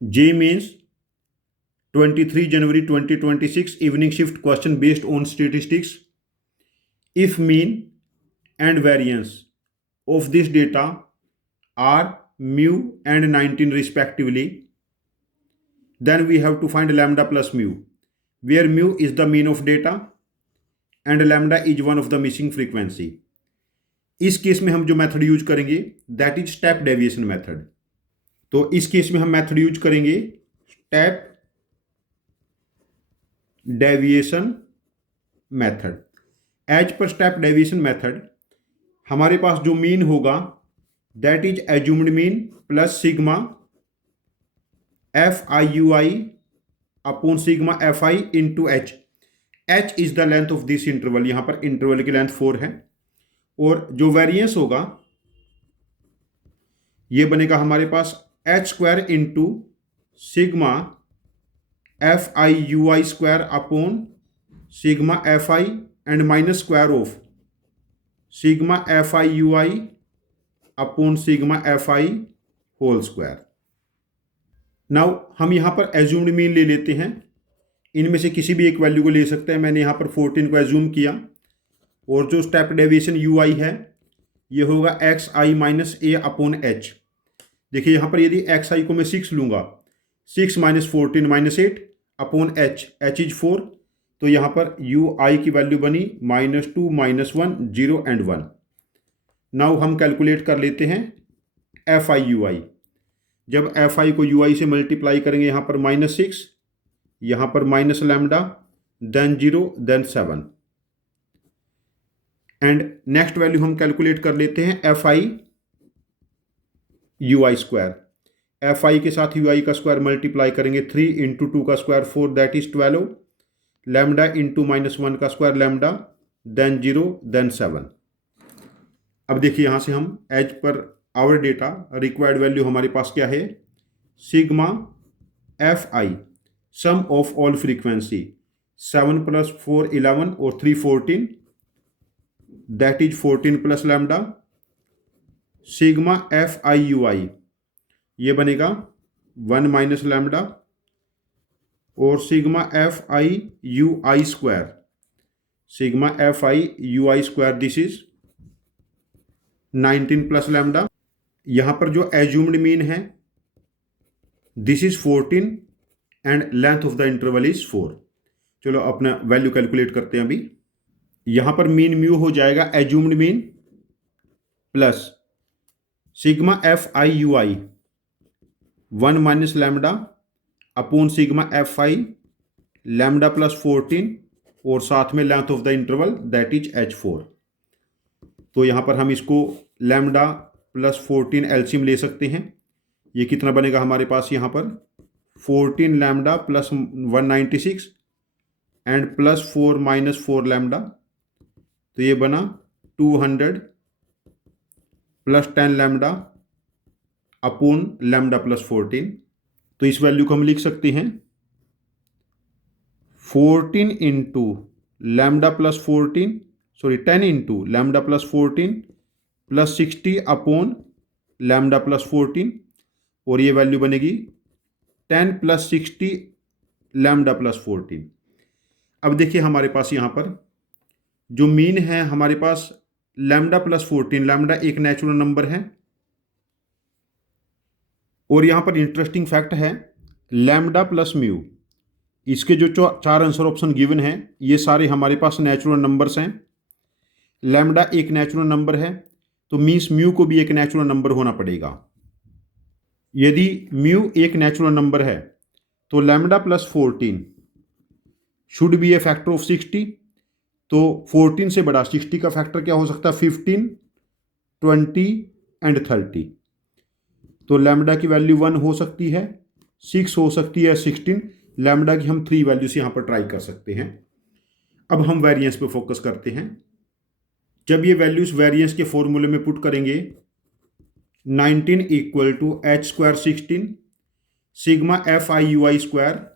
J means 23 January 2026 evening shift question based on statistics. If mean and variance of this data are mu and 19 respectively, then we have to find lambda plus mu, where mu is the mean of data and lambda is one of the missing frequency. इस case में हम जो method use करेंगे that is step deviation method. तो इस case में हम method use करेंगे step deviation method. As per step deviation method हमारे पास जो मीन होगा that is assumed mean plus sigma F I you I upon sigma F i into h. H is the length of this interval, यहां पर interval की length 4 है। और जो वेरिएंस होगा ये बनेगा हमारे पास H square into sigma F I you I square upon sigma F I and minus square of sigma F I you I upon sigma F I whole square. Now हम यहां पर एज्यूम्ड मीन ले लेते हैं, इनमें से किसी भी एक वैल्यू को ले सकते हैं। मैंने यहां पर 14 को एज्यूम किया और जो स्टेप डेविएशन यू आई है ये होगा एक्स आई माइनस ए अपॉन एच। देखिए यहाँ पर यदि एक्स आई को मैं 6 लूँगा, 6 minus 14 minus 8 upon H, h is 4, तो यहाँ पर यू आई की वैल्यू बनी -2 -1 0 एंड 1। नाउ हम कैलकुलेट कर लेते हैं एफ आई यू आई। जब एफ आई को यू आई से मल्टीप्लाई करेंगे यहाँ पर -6, यहाँ पर minus lambda, then 0 then 7 and next value हम कैलकुलेट कर लेते हैं f I you I square. F i के साथ यू आई का स्क्वायर मल्टीप्लाई करेंगे 3 इंटू 2 का square 4 that is 12, lambda into -1 का स्क्वायर लैम्डा, देन 0 देन 7। अब देखिए यहाँ से हम as per hour data required value हमारे पास क्या है, sigma F I sum of all frequency 7 + 4 11 और 3 14 that is 14 plus lambda. Sigma F I you I ये बनेगा 1 माइनस लैम्डा और sigma F I you I square, sigma F I you I square this is 19 plus lambda. यहाँ पर जो assumed mean है this is 14 and length of the interval is 4। चलो अपना value calculate करते हैं। अभी यहाँ पर मीन म्यू हो जाएगा assumed mean plus sigma F I you i 1 minus lambda upon sigma F I lambda plus 14 और साथ में length of the interval that is h4। तो यहाँ पर हम इसको लैम्डा प्लस 14 एलसीएम ले सकते हैं। ये कितना बनेगा हमारे पास, यहाँ पर 14 lambda plus 196 and plus 4 minus 4 lambda, तो ये बना 200 plus 10 lambda upon lambda plus 14। तो इस वैल्यू को हम लिख सकते हैं 14 into lambda plus 14 10 into lambda plus 14 plus 60 upon lambda plus 14 और ये वैल्यू बनेगी 10 प्लस 60 लैम्डा प्लस 14। अब देखिए हमारे पास यहाँ पर जो मीन है हमारे पास लैम्डा प्लस 14, लैम्डा एक नेचुरल नंबर है और यहाँ पर इंटरेस्टिंग फैक्ट है लैम्डा प्लस म्यू, इसके जो 4 आंसर ऑप्शन गिवन हैं ये सारे हमारे पास नेचुरल नंबर्स हैं। लैम्डा एक नेचुरल नंबर है तो मीन्स म्यू को भी एक नेचुरल नंबर होना पड़ेगा। यदि म्यू एक नेचुरल नंबर है तो lambda plus 14 should be A factor of 60। तो 14 से बड़ा 60 का फैक्टर क्या हो सकता है, 15 20 एंड 30। तो लैम्डा की वैल्यू 1 हो सकती है, 6 हो सकती है, 16। लैम्डा की हम 3 वैल्यूज यहाँ पर ट्राई कर सकते हैं। अब हम वेरिएंस पे फोकस करते हैं। जब ये वैल्यूज वेरिएंस के फॉर्मूले में पुट करेंगे 19 equal to h square 16 sigma F I you I square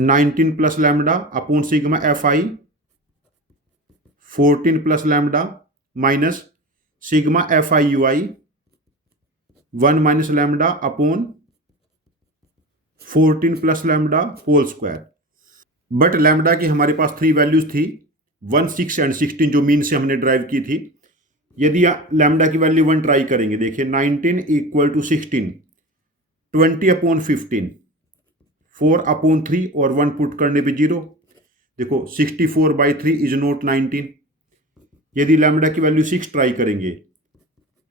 19 plus lambda upon sigma F i 14 plus lambda minus sigma F I you i 1 minus lambda upon 14 plus lambda whole square. But lambda की हमारे पास 3 values थी, 1, 6 and 16, जो mean से हमने drive की थी। यदि lambda की वैल्यू 1 ट्राई करेंगे, देखिए 19 इक्वल टू 16, 20/15, 4/3 और 1 पुट करने पे 0। देखो 64/3 इज नॉट 19। यदि लैम्डा की वैल्यू 6 ट्राई करेंगे,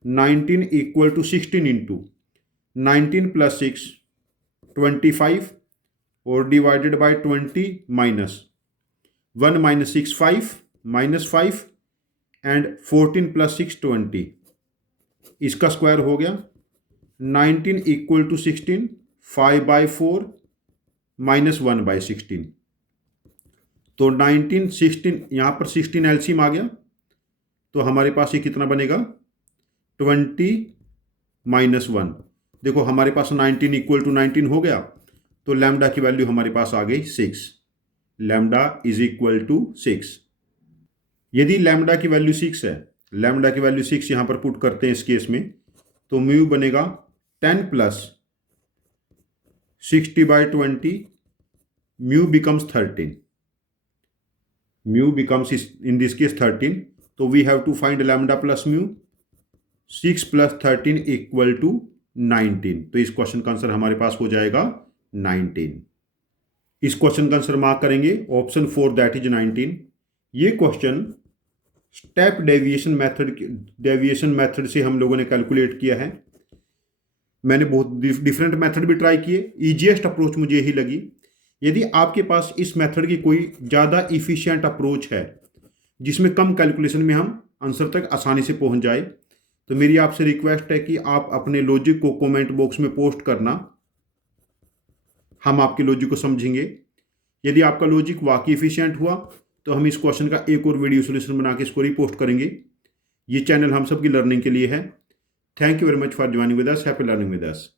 19 इक्वल टू 16 इंटू 19 प्लस 6 25 और divided by 20 minus 1 minus 6 5 minus 5 and 14 plus 6 20, इसका स्क्वायर हो गया 19 इक्वल टू 16, 5/4 माइनस 1/16। तो 19 16, यहाँ पर 16 एलसीएम आ गया, तो हमारे पास ये कितना बनेगा 20 माइनस 1। देखो हमारे पास 19 इक्वल टू 19 हो गया, तो लैम्डा की वैल्यू हमारे पास आ गई 6। Lambda is equal to 6। यदि लैम्डा की वैल्यू 6 है, लैम्डा की वैल्यू 6 यहाँ पर पुट करते हैं इस केस में, तो म्यू बनेगा 10 plus 60/20, mu becomes 13। Mu becomes in this case 13, तो we have to find lambda plus mu. 6 plus 13 equal to 19, तो इस क्वेश्चन का आंसर हमारे पास हो जाएगा 19। इस क्वेश्चन का आंसर मार्क करेंगे ऑप्शन 4, दैट इज 19। ये क्वेश्चन स्टेप डेविएशन मेथड से हम लोगों ने कैलकुलेट किया है। मैंने बहुत डिफरेंट मेथड भी ट्राई किए, ईजीएस्ट अप्रोच मुझे यही लगी। यदि आपके पास इस मेथड की कोई ज़्यादा इफ़िशिएंट अप्रोच है जिसमें कम कैलकुलेशन में हम आंसर तक आसानी से पहुंच जाए, तो मेरी आपसे रिक्वेस्ट है कि आप अपने लॉजिक को कमेंट बॉक्स में पोस्ट करना, हम आपके लॉजिक को समझेंगे। यदि आपका लॉजिक वाकई एफिशिएंट हुआ तो हम इस क्वेश्चन का एक और वीडियो सोल्यूशन बना के इसको रिपोस्ट करेंगे। ये चैनल हम सब की लर्निंग के लिए है। Thank you very much for joining with us. Happy learning with us.